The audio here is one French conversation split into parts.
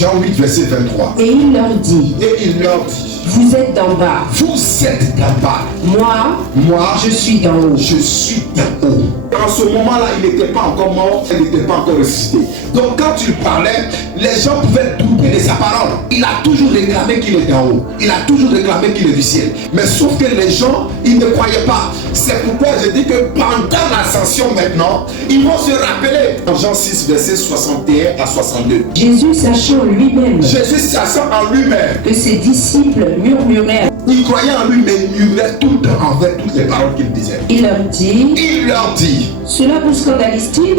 Jean 8, verset 23. Et il leur dit, vous êtes d'en bas. Vous êtes d'en bas. Moi, je suis d'en haut. Je suis d'en haut. En ce moment-là, il n'était pas encore mort, il n'était pas encore ressuscité. Donc quand il parlait, les gens pouvaient douter de sa parole. Il a toujours réclamé qu'il était en haut. Il a toujours réclamé qu'il est du ciel. Mais sauf que les gens, ils ne croyaient pas. C'est pourquoi je dis que pendant l'ascension maintenant, ils vont se rappeler. En Jean 6, verset 61 à 62. Jésus sachant en lui-même que ses disciples murmuraient. Il croyait en lui, mais il murmurait tout le temps envers toutes les paroles qu'il disait. Il leur dit, cela vous scandalise-t-il?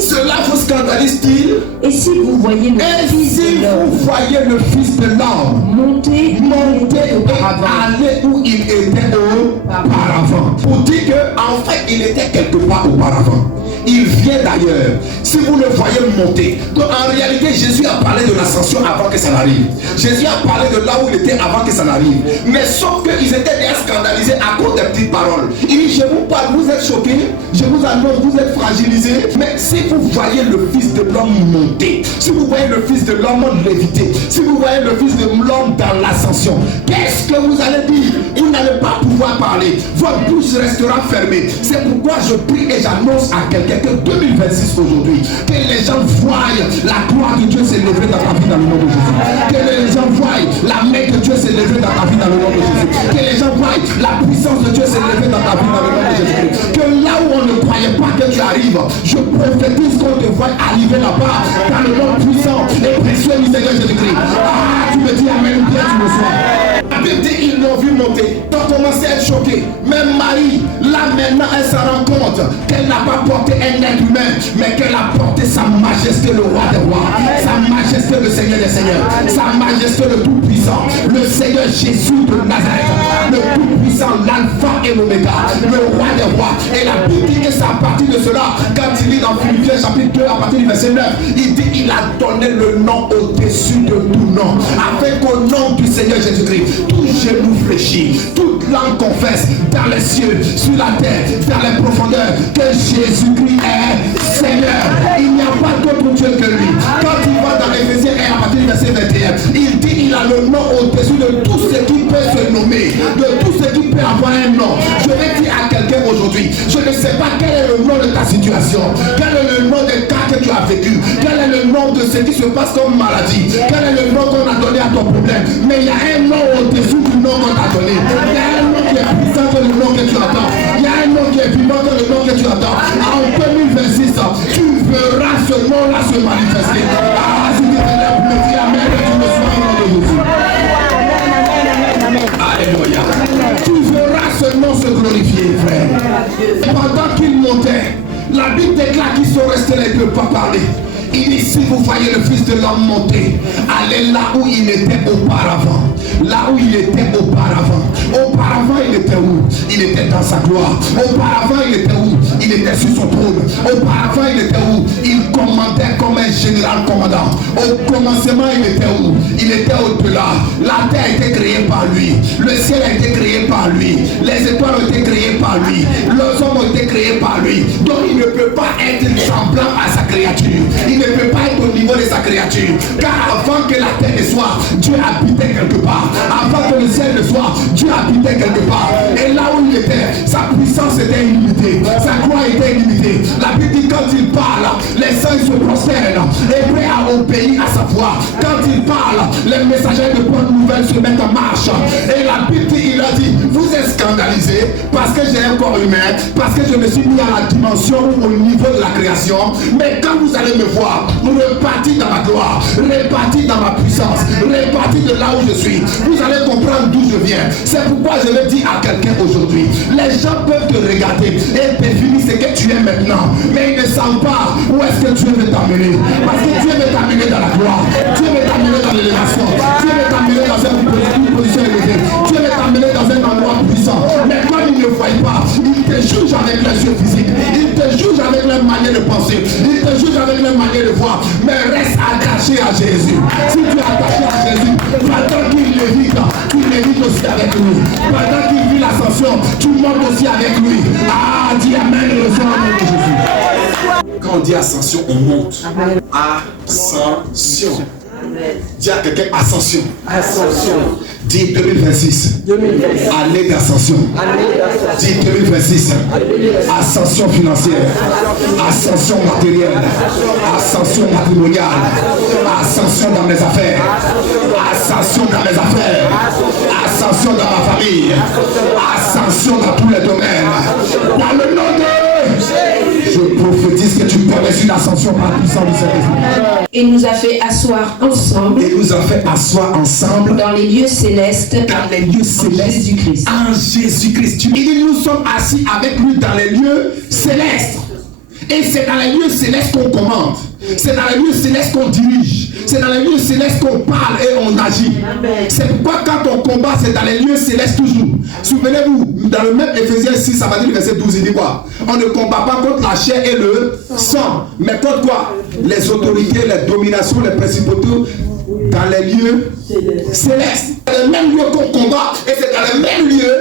Et si vous voyez le Fils de l'homme monter aller où il était auparavant. Pour dire qu'en fait, il était quelque part auparavant. Il vient d'ailleurs. Si vous le voyez monter. Donc en réalité, Jésus a parlé de l'ascension avant que ça n'arrive. Jésus a parlé de là où il était avant que ça n'arrive. Mais sauf qu'ils étaient déjà scandalisés à cause des petites paroles. Il dit, je vous parle, vous êtes choqués. Je vous annonce, vous êtes fragilisés. Mais si vous voyez le Fils de l'homme monter, si vous voyez le Fils de l'homme léviter, si vous voyez le Fils de l'homme dans l'ascension, qu'est-ce que vous allez dire? Vous n'allez pas pouvoir parler. Votre bouche restera fermée. C'est pourquoi je prie et j'annonce à quelqu'un que 2026 aujourd'hui, que les gens voient la gloire de Dieu s'élever dans ta vie dans le nom de Jésus. Que les gens voient la main de Dieu s'élever dans ta vie dans le nom de Jésus. Que les gens voient la puissance de Dieu s'élever dans ta vie dans le nom de Jésus. Que là où on ne croyait pas que tu arrives, je prophétise qu'on te voit arriver là-bas dans le nom puissant et précieux du Seigneur Jésus-Christ. Ah, tu me dis amen, bien tu me sois. La Bible dit ils l'ont vu monter. Donc commencé à être choqué. Même Marie, là maintenant, elle se rend compte qu'elle n'a pas porté un être humain, mais qu'elle a porté sa majesté, le roi des rois, sa majesté, le Seigneur des seigneurs, sa majesté, le tout-puissant, le Seigneur Jésus de Nazareth, le tout-puissant, l'alpha et l'oméga, le roi des rois. Et la Bible dit que c'est à partir de cela, quand il lit dans Philippiens chapitre 2, à partir du verset 9, il dit il a donné le nom au-dessus de tout nom, afin qu'au nom du Seigneur Jésus-Christ, tout genou fléchit, toute langue confesse dans les cieux, sur la terre, dans les profondeurs, que Jésus-Christ est Seigneur. Il n'y a pas d'autre Dieu que lui. Quand il va dans Éphésiens 1 à partir du verset 21, il dit il a le nom au-dessus de tout ce qui peut se nommer, de tout ce qui peut avoir un nom. Je vais dire à quelqu'un aujourd'hui, je ne sais pas quel est le nom de ta situation, quel est le nom des cas que tu as vécu, quel est le nom de ce qui se passe comme maladie, quel est le nom qu'on a donné à ton problème, mais il y a un nom au-dessus du nom qu'on t'a donné. Il y a un nom qui est puissant que le nom que tu attends. Il y a un nom qui est vivant que le nom que tu attends. En 2026, tu verras ce nom-là se manifester. Ah, si tu es là pour me dire amen, tu me sois au nom de Jésus. Alléluia. Tu verras ce nom se glorifier, frère. Pendant qu'il montait, la Bible déclare qu'ils sont restés là, ils ne peuvent pas parler. Il dit, si vous voyez le Fils de l'homme monter, allez là où il était auparavant. Là où il était auparavant. Auparavant, il était où? Il était dans sa gloire. Auparavant, il était où? Il était sur son trône. Auparavant, il était où? Il commandait comme un général commandant. Au commencement, il était où? Il était au-delà. La terre a été créée par lui. Le ciel a été créé par lui. Les étoiles ont été créées par lui. Les hommes ont été créés par lui. Donc, il ne peut pas être semblant à sa créature. Il ne peut pas être au niveau de sa créature. Car avant que la terre ne soit, Dieu habitait quelque part. Avant que le ciel ne soit, Dieu habitait quelque part. Et là où il était, sa puissance était illimitée. Sa gloire était illimitée. La Bible dit quand il parle, les saints se prosternent et prêts à obéir à sa voix. Quand il parle, les messagers de bonne nouvelle se mettent en marche. Et la Bible dit, il a dit, vous êtes scandalisés parce que j'ai un corps humain, parce que je me suis mis à la dimension au niveau de la création. Mais quand vous allez me voir, reparti dans ma gloire, reparti dans ma puissance, reparti de là où je suis, vous allez comprendre d'où je viens. C'est pourquoi je le dis à quelqu'un aujourd'hui. Les gens peuvent te regarder et définir ce que tu es maintenant, mais ils ne savent pas où est-ce que Dieu veut t'amener. Parce que Dieu veut t'amener dans la gloire, Dieu veut t'amener dans l'élévation, Dieu veut t'amener dans une position élevée, Dieu veut t'amener dans un endroit puissant. Mais quand ils ne voient pas, ils te jugent avec les yeux physiques, ils te jugent avec leur manière de penser, ils te jugent avec leur manière de voir. Mais reste attaché à Jésus. Si tu es attaché à Jésus, pendant qu'il lévite, tu lévites aussi avec lui. Pendant qu'il vit l'ascension, tu montes aussi avec lui. Ah, dis amen et reçois le nom de Jésus. Quand on dit ascension, on monte. Ascension. Dis à quelqu'un ascension. Ascension. Dis 2026. Année d'ascension. Dis 2026. Ascension financière. Ascension matérielle. Ascension matrimoniale. Ascension dans mes affaires. Ascension dans mes affaires. Ascension dans ma famille. Ascension dans tous les domaines. Dans le nom de Jésus. Je prophétise que tu connais une ascension par la puissance du Saint-Esprit. Il nous a fait asseoir ensemble. Il nous a fait asseoir ensemble dans les lieux célestes. Dans les lieux célestes. Jésus-Christ. En Jésus-Christ. Il dit nous sommes assis avec lui dans les lieux célestes. Et c'est dans les lieux célestes qu'on commande. C'est dans les lieux célestes qu'on dirige. C'est dans les lieux célestes qu'on parle et on agit. C'est pourquoi quand on combat, c'est dans les lieux célestes toujours. Souvenez-vous, dans le même Éphésiens 6, ça va dire le verset 12, il dit quoi? On ne combat pas contre la chair et le sang, mais contre quoi? Les autorités, les dominations, les principautés dans les lieux célestes. C'est le même lieu qu'on combat et c'est dans le même lieu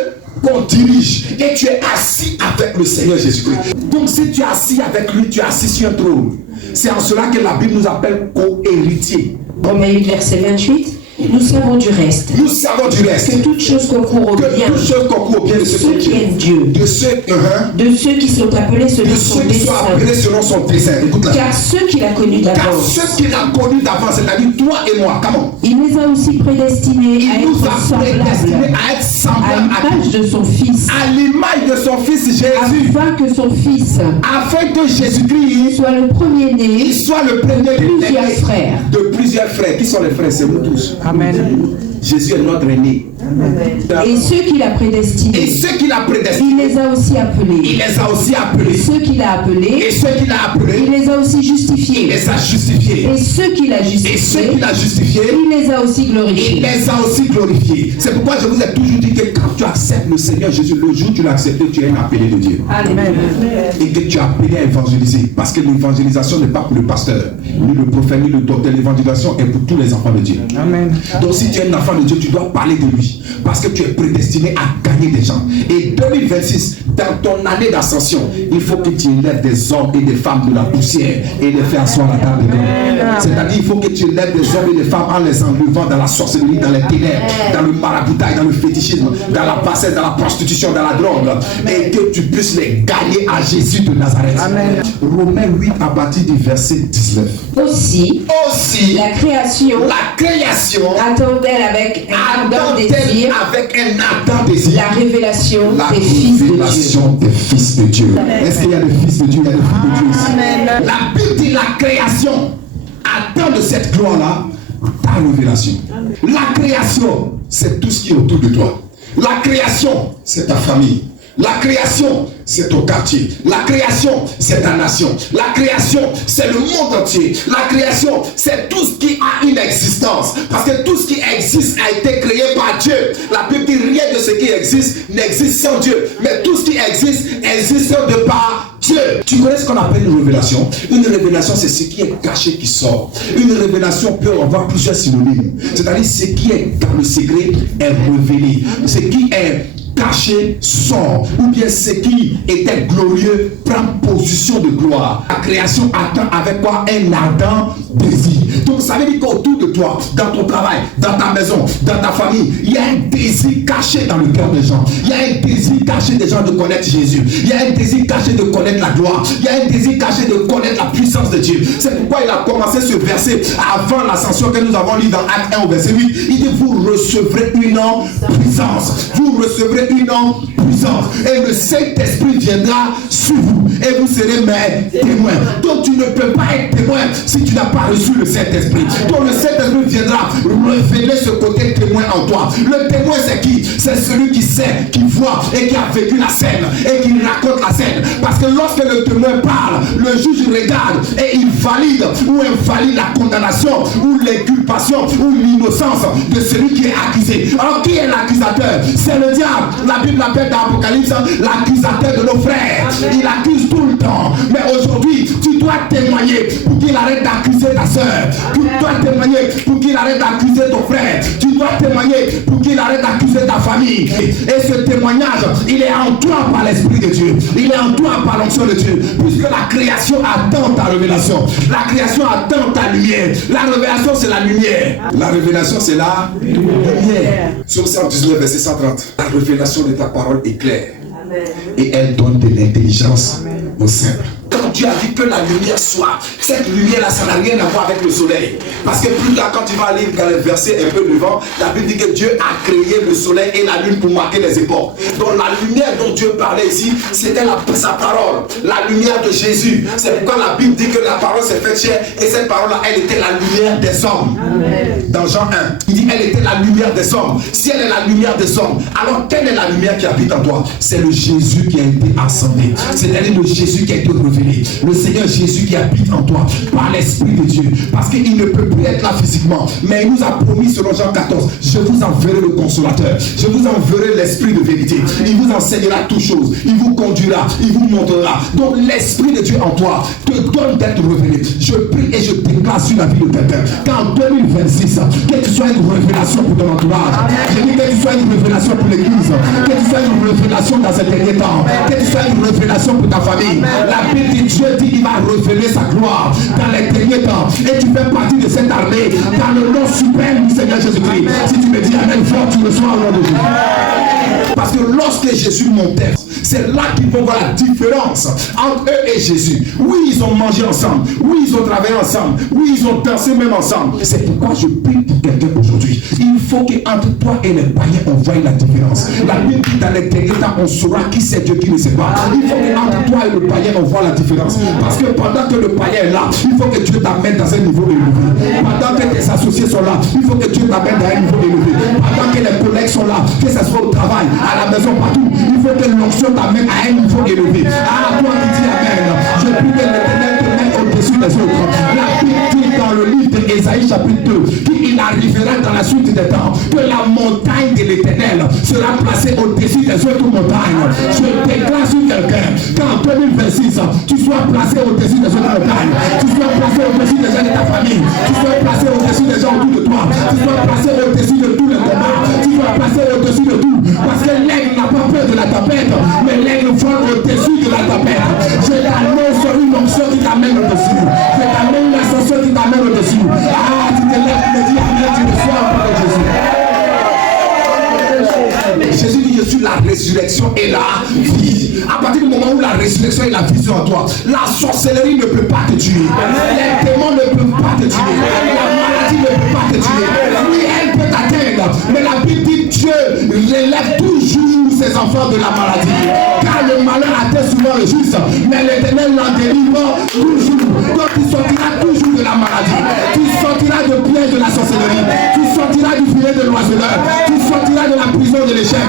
qu'on dirige. Et tu es assis avec le Seigneur Jésus-Christ. Donc si tu es assis avec lui, tu es assis sur un trône. C'est en cela que la Bible nous appelle co-héritiers. Romains 8, verset 28. Nous savons du reste. Nous savons du reste. Que toutes choses concourent au bien. Que toutes choses concourent au bien de ceux qui aiment Dieu. De ceux qui sont appelés selon son dessein. Car ceux qu'il a connus d'avance. Car ceux qu'il a connus d'avance, c'est-à-dire toi et moi. Comment? Il les a aussi prédestinés à être semblables à l'image de son Fils. À l'image de son Fils Jésus. Afin que Jésus-Christ soit le premier-né. Il soit le premier de plusieurs frères. Qui sont les frères? C'est nous tous. Amen. Jésus est notre aîné. Et ceux qu'il a prédestinés. Il les a aussi appelés. Ceux qu'il a appelés. Il les a aussi justifiés. Et ceux qu'il a justifiés. Il les a aussi glorifiés. C'est pourquoi je vous ai toujours dit que quand tu acceptes le Seigneur Jésus, le jour où tu l'as accepté, tu es un appelé de Dieu. Amen. Et que tu es appelé à évangéliser. Parce que l'évangélisation n'est pas pour le pasteur, ni le prophète, ni le docteur. L'évangélisation est pour tous les enfants de Dieu. Amen. Donc si tu es un enfant de Dieu, tu dois parler de lui. Parce que tu es prédestiné à gagner des gens. Et 2026, dans ton année d'ascension, il faut que tu élèves des hommes et des femmes de la poussière et les faire asseoir la table de Dieu. C'est-à-dire il faut que tu élèves des hommes et des femmes en les enlevant dans la sorcellerie, dans les ténèbres, dans le maraboutage, dans le fétichisme, dans la bassesse, dans la prostitution, dans la drogue. Et que tu puisses les gagner à Jésus de Nazareth. Amen. Romains 8 à partir du verset 19. Aussi la création attend-elle avec un ardent désir la révélation des fils de Dieu. Est-ce qu'il y a des fils de Dieu? Il y a des filles de Dieu ici. Amen. La Bible dit la création attend de cette gloire-là ta révélation. Amen. La création, c'est tout ce qui est autour de toi. La création, c'est ta famille. La création, c'est ton quartier. La création, c'est ta nation. La création, c'est le monde entier. La création, c'est tout ce qui a une existence. Parce que tout ce qui existe a été créé par Dieu. La Bible dit rien de ce qui existe n'existe sans Dieu. Mais tout ce qui existe de par Dieu. Tu connais ce qu'on appelle une révélation? Une révélation, c'est ce qui est caché qui sort. Une révélation peut avoir plusieurs synonymes. C'est-à-dire ce qui est dans le secret est révélé. Ce qui est caché sort, ou bien ce qui était glorieux prend position de gloire. La création attend avec quoi? Un ardent désir. Donc ça veut dire qu'autour de toi, dans ton travail, dans ta maison, dans ta famille, il y a un désir caché dans le cœur des gens. Il y a un désir caché des gens de connaître Jésus. Il y a un désir caché de connaître la gloire. Il y a un désir caché de connaître la puissance de Dieu. C'est pourquoi il a commencé ce verset avant l'ascension que nous avons lu dans Acte 1 au verset 8. Il dit vous recevrez une puissance. Vous recevrez une puissance. Et le Saint-Esprit viendra sur vous. Et vous serez mes témoins. Donc tu ne peux pas être témoin si tu n'as pas reçu le Saint-Esprit. Donc le Saint-Esprit viendra révéler ce côté témoin en toi. Le témoin c'est qui? C'est celui qui sait, qui voit et qui a vécu la scène et qui raconte la scène. Parce que lorsque le témoin parle, le juge regarde et il valide ou invalide la condamnation ou l'inculpation ou l'innocence de celui qui est accusé. Alors qui est l'accusateur? C'est le diable. La Bible l'appelle dans l'Apocalypse l'accusateur de nos frères. Il accuse tout le temps. Mais aujourd'hui, tu dois témoigner pour qu'il arrête d'accuser ta soeur. Tu dois témoigner pour qu'il arrête d'accuser ton frère. Tu dois témoigner pour qu'il arrête d'accuser ta femme. famille. Et ce témoignage, il est en toi par l'Esprit de Dieu. Il est en toi par l'onction de Dieu. Puisque la création attend ta révélation. La création attend ta lumière. La révélation, c'est la lumière. La révélation, c'est la lumière. Psaume 119, verset 130. La révélation de ta parole est claire. Amen. Et elle donne de l'intelligence aux simples. Quand Dieu a dit que la lumière soit, cette lumière-là, ça n'a rien à voir avec le soleil. Parce que plus tard, quand tu vas lire le verset un peu devant, la Bible dit que Dieu a créé le soleil et la lune pour marquer les époques. Donc la lumière dont Dieu parlait ici, c'était sa parole, la lumière de Jésus. C'est pourquoi la Bible dit que la parole s'est faite chair et cette parole-là, elle était la lumière des hommes. Amen. Dans Jean 1, il dit elle était la lumière des hommes. Si elle est la lumière des hommes, alors quelle est la lumière qui habite en toi? C'est le Jésus qui a été assemblé. C'est-à-dire le Jésus qui a été révélé. Le Seigneur Jésus qui habite en toi par l'Esprit de Dieu. Parce qu'il ne peut plus être là physiquement. Mais il nous a promis selon Jean 14, je vous enverrai le consolateur. Je vous enverrai l'Esprit de vérité. Il vous enseignera toutes choses. Il vous conduira. Il vous montrera. Donc l'Esprit de Dieu en toi te donne d'être révélé. Je prie et je déclare sur la vie de quelqu'un qu'en 2026, que tu sois une révélation pour ton entourage. Je dis que tu sois une révélation pour l'Église. Que tu sois une révélation dans ce dernier temps. Que tu sois une révélation pour ta famille. La Bible dit, Dieu dit qu'il va révéler sa gloire dans les derniers temps. Et tu fais partie de cette armée dans le nom suprême du Seigneur Jésus-Christ. Si tu me dis Amen fort, tu le sois au nom de Jésus. Parce que lorsque Jésus montait, c'est là qu'ils vont voir la différence entre eux et Jésus. Oui, ils ont mangé ensemble. Oui, ils ont travaillé ensemble. Oui, ils ont dansé même ensemble. C'est pourquoi je prie pour quelqu'un aujourd'hui. Il faut qu'entre toi et les païens, on voie la différence. La Bible dit dans les derniers temps, on saura qui c'est Dieu, qui ne sait pas. Il faut qu'entre toi et le païen, on voit la différence. Parce que pendant que le païen est là, il faut que Dieu t'amène dans un niveau élevé. Pendant que tes associés sont là, il faut que Dieu t'amène dans un niveau élevé. Pendant que les collègues sont là, que ce soit au travail, à la maison, partout, il faut que l'onction t'amène à un niveau élevé. Ah, toi qui dis Amen, je prie que l'Éternel te mette au-dessus des autres. La Bible dit dans le livre d'Ésaïe chapitre 2 qu'il arrivera dans la suite des temps que la montagne de l'Éternel sera placée au-dessus des autres montagnes. Je déclare sur quelqu'un qu'en 2026, tu sois placé au-dessus des autres montagnes. Tu sois placé au-dessus des gens de ta famille. Tu sois placé au-dessus des gens autour de toi. Tu sois placé au-dessus de tous les combats. Tu sois placé au-dessus de tout. Parce que l'aigle n'a pas peur de la tempête, mais l'aigle vole au-dessus de la tempête. Je t'annonce une onction qui t'amène au-dessus. Je t'amène une ascension qui t'amène au-dessus. Ah, tu te lèves, tu me dis Amen, tu reçois au nom de Jésus. Jésus dit, je suis la résurrection et la vie. À partir du moment où la résurrection et la vie sont en toi, la sorcellerie ne peut pas te tuer. Les démons ne peuvent pas te tuer. La maladie ne peut pas te tuer. Oui, elle peut t'atteindre. Mais la Bible dit Dieu relève toujours ses enfants de la maladie. Car le malheur atteint souvent le juste, mais l'Éternel l'en délivre toujours. Donc tu sortiras toujours de la maladie. Tu sortiras de piège de la sorcellerie. Tu sortiras du filet de l'oiseleur. Tu sortiras de la prison de l'échec.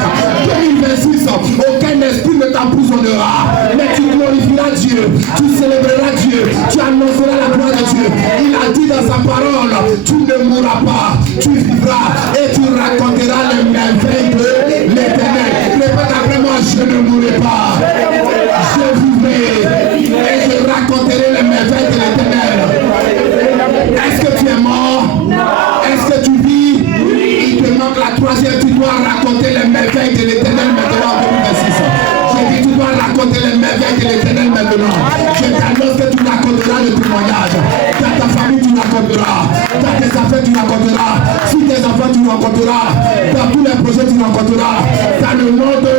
2026, aucun esprit ne t'emprisonnera. Mais tu glorifieras Dieu. Tu célébreras Dieu. Tu annonceras la gloire de Dieu. Il a dit dans sa parole, tu ne mourras pas. Tu vivras et tu raconteras les merveilles de l'Éternel. Répète après moi, je ne mourrai pas. Je vivrai et je raconterai les merveilles de l'Éternel. Est-ce que tu es mort? Est-ce que tu vis? Il te manque la troisième. Tu dois raconter les merveilles de l'Éternel maintenant en 2026. J'ai dit tu dois raconter les merveilles de l'Éternel maintenant. Je t'annonce que tu raconteras le témoignage. Dans ta famille tu raconteras. Dans tes affaires tu raconteras. Si tes enfants tu raconteras. Dans tous les projets tu raconteras. Dans le nom de